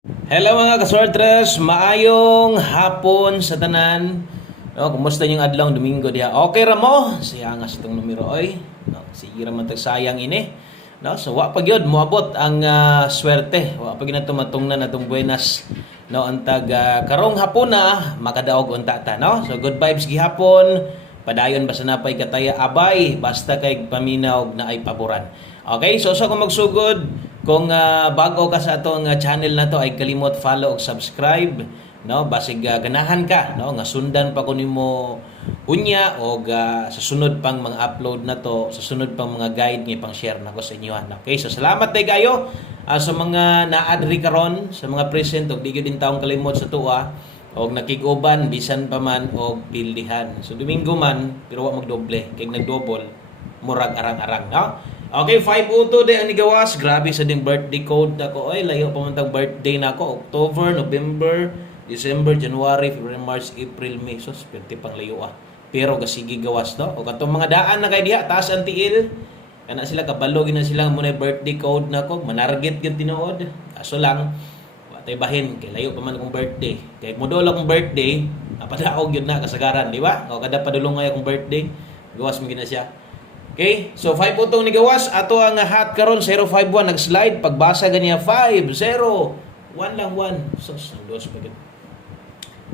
Hello mga kaswertres, maayong hapon sa tanan. No, kumusta yung adlong Domingo diha? Okay ra mo? Siya nga sa itong numero oy. No, sige ra man tag sayang ini. No, so wa pa gyud moabot ang swerte. Wa pa gyud tumatungnan atong buenas. No, antag karong hapon na makadaog unta ta, no? So good vibes gihapon. Padayon basta napay kataya abay basta kay paminaw na ay paboran. Okay, so kung magsugod, kung bago ka sa atong channel na to ay kalimot follow ug subscribe, no? Basig ganahan ka, no? Nga sundan pa ko nimo unya og sa sunod pang mga upload na to, sa sunod pang mga guide nga pang share nako sa inyo. Okay, so salamat tay kayo sa mga naadri karon, sa mga present og di gyud din taong kalimot sa tuwa og nakiguban bisan pa man og pildihan. So Domingo man pero wa magdoble kay nagdouble murag arang-arang, no? Okay, 502 day ang nigawas. Grabe sa ding birthday code nako. Oy, layo pa man tag birthday nako. October, November, December, January, February, March, April, May. So, pwede pang layo Pero gasigi gawas, no? O katong mga daan na kay diha, taas ang tiil. Kana sila kabalo na sila muna birthday code nako. Manarget gyud tinuod. Kaso lang tay bahin kay layo pa man akong birthday. Kay modol akong birthday, napadaog yun na kasagaran, di ba? O kada padulong ay akong birthday, gawas mo gina siya. Okay? So 5 utong ni gawas ato ang hot karon 051 nag-slide pagbasa ganiya 5 0 1 lang 1. So dos pa gid.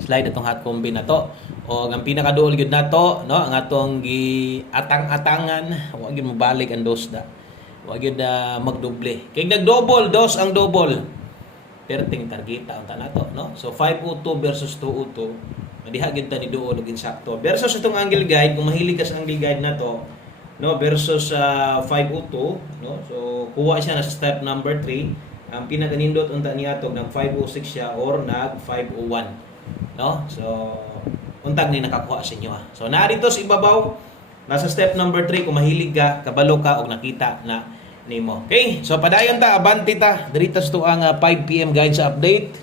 Slide atong hot combi na to. O ang pinakaduol gyud nato, no, ang atong gi atang-atangan, wa gyud mobalik ang dos da. Wa gyud magdoble. Kay nag-double dos ang double. Perting targeta ang tanato, no? So 502 versus 202. Madiha gyud ta ni duol og insakto. Versus itong angle guide, kung mahilig ka sa angle guide na to, no, versus 502, no? So kuha siya na sa step number 3. Ang pinakanindot unta niya tog nag 506 siya or nag 501, no? So untag ni nakakuha sa inyo. So naa dito sa ibabaw nasa step number 3 kung mahilig ka, kabalo ka og nakita na nimo. Okay? So padayon ta, abanti ta. Diritas to ang 5 PM guides update.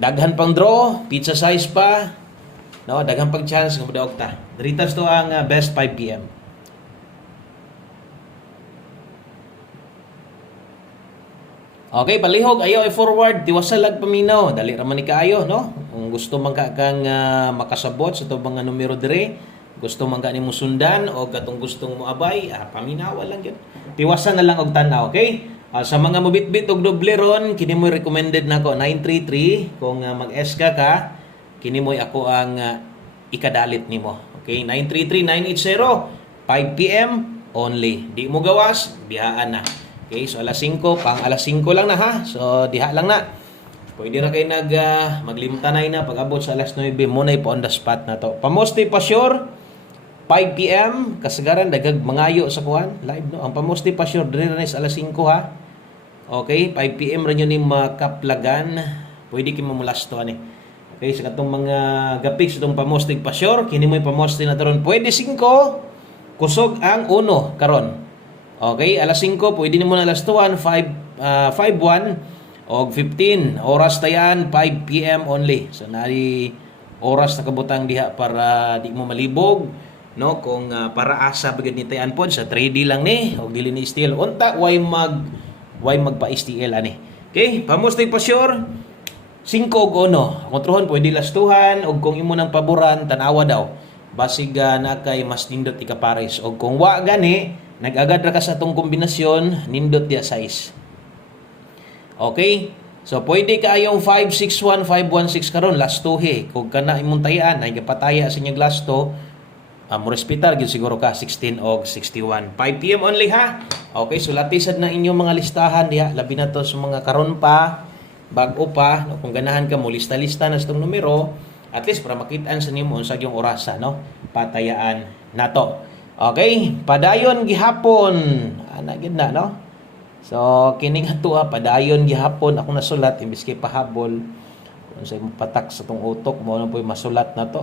Daghan pang draw, pizza size pa. No, daghan pang chance nga modaog ta. Diritas to ang best 5 PM. Okay, palihog ayaw i-forward, tiwasalag paminaw. Dali ra man ni kaayo, no? Kung gusto man ka kang makasabot sa to mga numero dire, gusto man ka nimo sundan o katong gustong mo abay, paminawa lang gyud. Tiwasan na lang og tan-aw, okay? Sa mga mobitbit og doble ron, kini mo recommended nako 933 kung mag-SK ka, kini mo ako ang ikadalit nimo. Okay, 933-980 5 PM only. Di mo gawas, bihaan na. Okay, so alas 5, pang alas 5 lang na ha. So diha lang na. Pwede ra kay maglimtanay na pag-abot sa alas 9 mo na po on the spot na to. Pamoste pa sure 5 PM kasagaran dagag mangayo sa kuan live, no. Ang pamoste pa sure dire na sa alas 5 ha. Okay, 5 PM ra ni makaplagan. Pwede ki mamulas to ani. Okay, sa katong mga gapik sa tong pamoste pa sure kini mo pamoste na taron. Pwede 5 kusog ang 1 karon. Okay, alas 5 pwede nimo na alas 2 5:1 og 15 oras tayan 5 PM only. So nari oras na kabutang diha para di mo malibog, no, kung para asa bagid ni tayan pod sa 3D lang ni og dili ni steel unta way magpa STL ani. Okay, pamusta pa sure 5 og 1 kontrohon pwede lastuhan og kung imo nang paboran tanawa daw basig na kay mas nindot ikapares og kung wa gani nag-agad ra ka sa tong kombinasyon nindot dia size. Okay? So pwede kayong 561 516 karon last 2 he. Kung kana imong tayaan ay gapataya sa inyong last 2, mo respitar gyud siguro ka 16 og 61. 5 PM only ha. Okay, so latisad na inyong mga listahan diha labi na to sa mga karon pa bag-o pa, no? Kung ganahan ka mo lista-lista na sa tong numero at least para makitaan sa nimo unsa yung orasa, no? Patayaan nato. Okay, padayon gihapon. Ana gid na, no? So kini nga padayon gihapon ako nasulat imbis kay pahabol. Kung say mo patak sa tong utok mo na po'y masulat na to.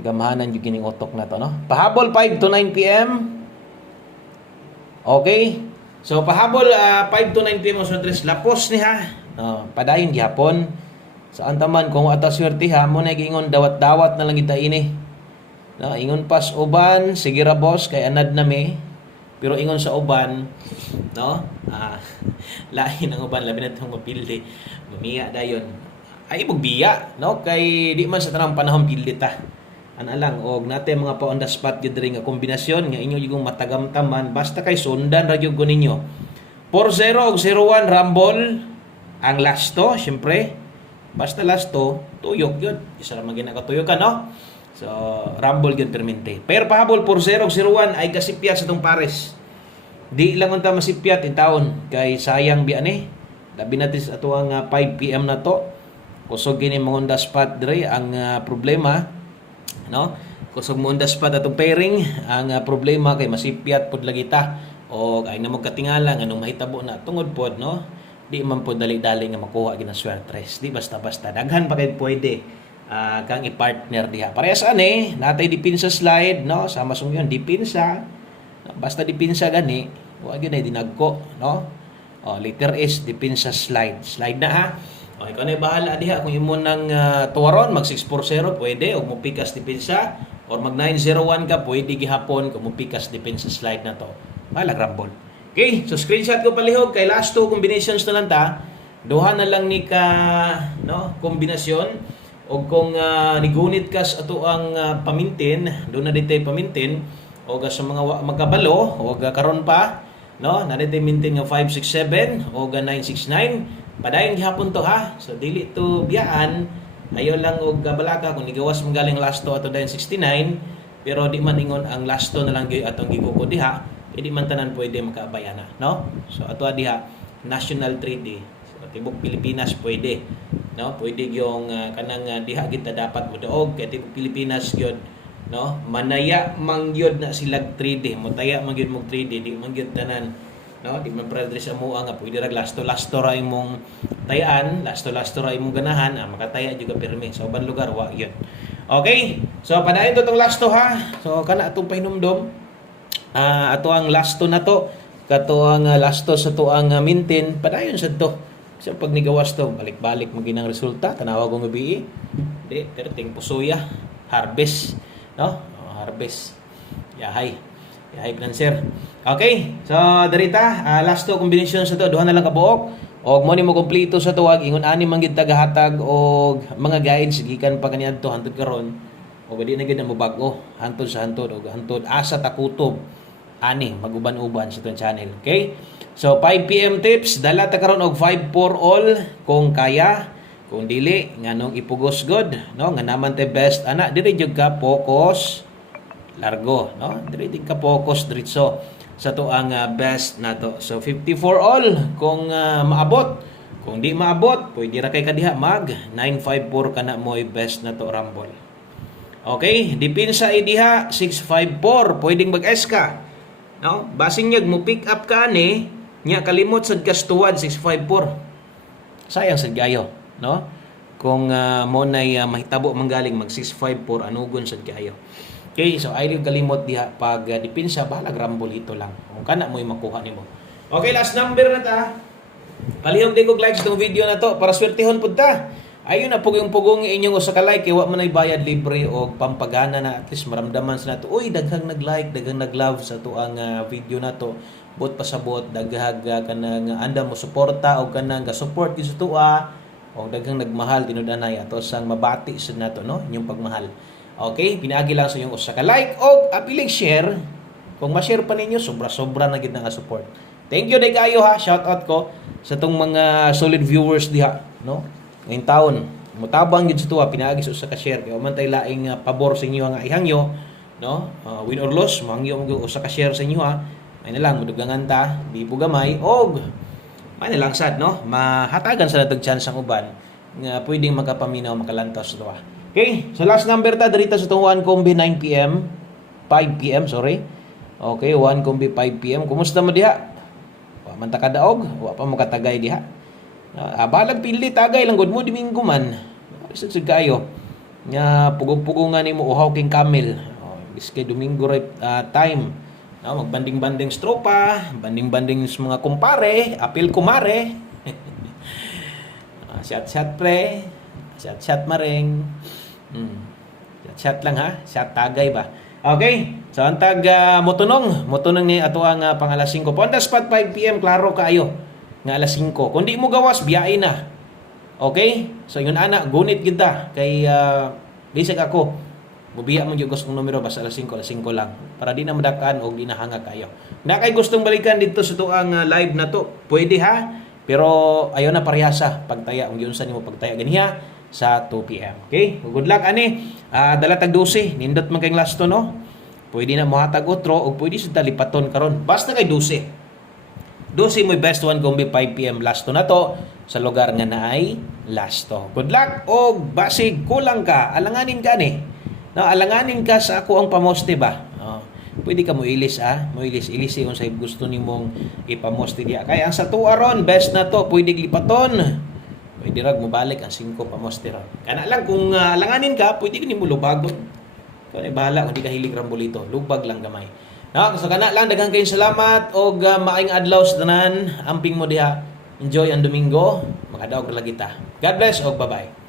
Gamahanan yung kining utok na to, no? Pahabol 5 to 9 PM. Okay? So pahabol 5 to 9 PM so tres lapos ni ha. No, padayon gihapon. Saan taman kung ata swerte ha mo na giingon dawat-dawat na lang kita ini. No, ingon pas uban, sige ra boss kay anad na mi. Pero ingon sa uban, no? Lain ang uban labi na itong mapildi. Mamiya dayon. Ay magbiya, no? Kay di man sa tanang panahon pildi ta. Ana lang og nate mga pa on the spot gyud diri nga kombinasyon nga inyo yung matagamtaman basta kay sundan ra gyud ko ninyo. 4-0 og 0-1 Rumble ang lasto, syempre. Basta lasto, tuyok yun. Isa ra magina ka tuyok ka, no? So, Rumble yun permente. Pero pahabol 4-0 og 0-1 ay kasipyat sa itong pares. Di lang unta masipyat in taon kay sayang biyan eh. Labi natin sa ito ang 5 PM na to. Kusog gini mga on the spot dire ang problema, no? Kusog mo on the spot atong pairing ang problema kay masipyat pud lagi ta o ay na magkatingala nganong mahitabo na tungod pod, no? Di man po dali-dali nga makuha gina swertres. Di basta-basta daghan pa kay pwede kang i-partner diha. Parehas ani, natay dipinsa slide, no? Sama sung yun dipinsa. Basta dipinsa gani, wa gyud ay dinagko, no? Letter S dipinsa slide. Slide na ha. Ikaw na bahala diha kung imo nang tuwaron mag 6-4-0 pwede og mo pikas dipinsa or mag 9-0-1 ka pwede gihapon kung mo pikas dipinsa slide na to. Bahala Rumble. Okay, so screenshot ko palihog kay last two combinations na lang ta. Duha na lang ni ka, no, kombinasyon o kung nigunit ka sa ato ang pamintin, do na dite pamintin o sa mga magkabalo o karon pa, no, na dite mintin nga 567 o 969. Padayon gihapon to ha. So dili to biyaan. Ayo lang og balaka kung nigawas mong galing last to ato dayon 69, pero di man ingon ang last to na lang gyud atong giguko diha. Hindi man tanan pwede makaabayana, no? So ato diha national treaty. So tibok Pilipinas pwede, no? Pwede yung kanang diha kita dapat modaog kay tibok Pilipinas gyud, no? Manaya mangyod na silag 3D, motaya mangyod mong 3D, di mangyod tanan, no? Di man pwede sa mua nga pwede ra lasto ra imong tayaan, lasto ra imong ganahan, makataya juga pirmi sa ubang lugar wa gyud. Okay? So padayon to tong lasto ha. So kana atong pahinumdom ato ang lasto na to kato ang lasto sa to ang mintin padayon sa to so pag nigawas to balik-balik mo ginang resulta tanawa kong gabi di perting pusoya harvest, no? Harvest yahay plancer. Okay, so darita lasto combination sa to duha na lang ka buok og mo ni mo kompleto sa tuwag ingon ani man gid tagahatag og mga guides gikan pa kaniadto hangtod karon o di na gid mo bag-o hantod sa hantod og hantod asa ta kutob ani maguban-uban sa itong channel. Okay? So 5 PM tips, dala ta karon og 5 for all kung kaya, kung dili nganong ipugos god, no? Nga naman te best ana diri jud ka focus largo, no? Diri jud ka focus diretso sa to ang best nato. So 50 for all kung maabot. Kung di maabot, pwede ra kay kadiha mag 954 kana mo'y best nato Rumble. Okay, dipinsa diha 654 pwedeng mag-S ka. No? Basing nyag mo pick up ka ani, nya kalimot sad kastuwad 654. Sayang sad gayo, no? Kung mo nay mahitabo manggaling mag 654 anugon sad gayo. Okay, so ay kalimot diha pag dipinsa balag Rumble ito lang. Kung kana mo'y makuha nimo. Okay, last number na ta. Palihog di ko like sa itong video na to para swertihon pud ta. Ayun na pugong inyong usa ka like kay wa man ay bayad libre og pampagana na at least maramdaman sa nato. Uy, daghang nag-like, daghang nag-love sa to ang video na to. Bot pasabot daghag kanang anda mo suporta og kanang ga-support gyud sa tuwa og daghang nagmahal tinud-anay ato sang mabati sa nato, no? Inyong pagmahal. Okay, pinaagi lang sa inyong usa ka like og apiling share. Kung ma-share pa ninyo, sobra-sobra na gid nga support. Thank you day kayo ha. Shout out ko sa tong mga solid viewers diha, no? Ngayong taon, mutabang yun sa tuwa, pinaagis o sa ka-share. Kaya man tayo laing pabor sa inyo nga ihangyo, no? Win or loss, mahangyo mo sa ka-share sa inyo ha. May na lang, madugangan ta, di po gamay, og may na lang sad, no? Mahatagan sa natag chance ang uban nga pwedeng makapaminaw, makalantaw sa tuwa. Okay, so last number ta, dito sa itong 1 combi 9 PM, 5 PM, sorry. Okay, 1 combi 5 PM. Kumusta mo diha? Wa man ta kadaog, wa pa mo katagay diha. Balag pili tagay lang gud mo Domingo man. Isa sig kayo. Nya pugog-pugongan nimo uhaw king camel. Biskay Domingo right time. No, magbanding-banding stropa, banding-banding sa mga kumpare, apil kumare. Shot pre. Shot maring. Shot lang ha. Shot tagay ba. Okay? So antag motunong ni ato ang pang alas 5. On the spot 5 PM klaro kaayo nga alas 5. Kung di mo gawas biyahe na. Okay? So yun ana gunit kita kay bisag ako. Mubiya mo yung gustong numero basta alas 5 lang para di na madakan o di na hanga kayo. Na kay gustong balikan dito sa tuang live na to. Pwede ha. Pero ayaw na parehasa pagtaya ang yun sa nimo pagtaya ganiha sa 2 PM. Okay? Good luck ani. Dala tag 12 nindot man kay last to no. Pwede na mohatag otro o pwede sa talipaton karon. Basta kay 12. 12 mo best one kung 5 PM last to na to sa lugar nga naay last to. Good luck o basig kulang ka, alanganin ka ni. No, alanganin ka sa ako ang pamoste ba? Pwede ka mo ilis mo ilis kung sa gusto nimong ipamoste diya. Kaya ang sa tuwa ron, best na to, pwede lipaton. Pwede rag mo balik ang 5 pamoste ron. Kana lang kung alanganin ka, pwede ka nimo lubag. Kaya bahala kung di ka hilig rambolito, lubag lang gamay. No, so kana lang daghang kayong salamat og maayong adlaw sa tanan. Amping mo diha. Enjoy ang Domingo. Makadaog ra kita. God bless og bye-bye.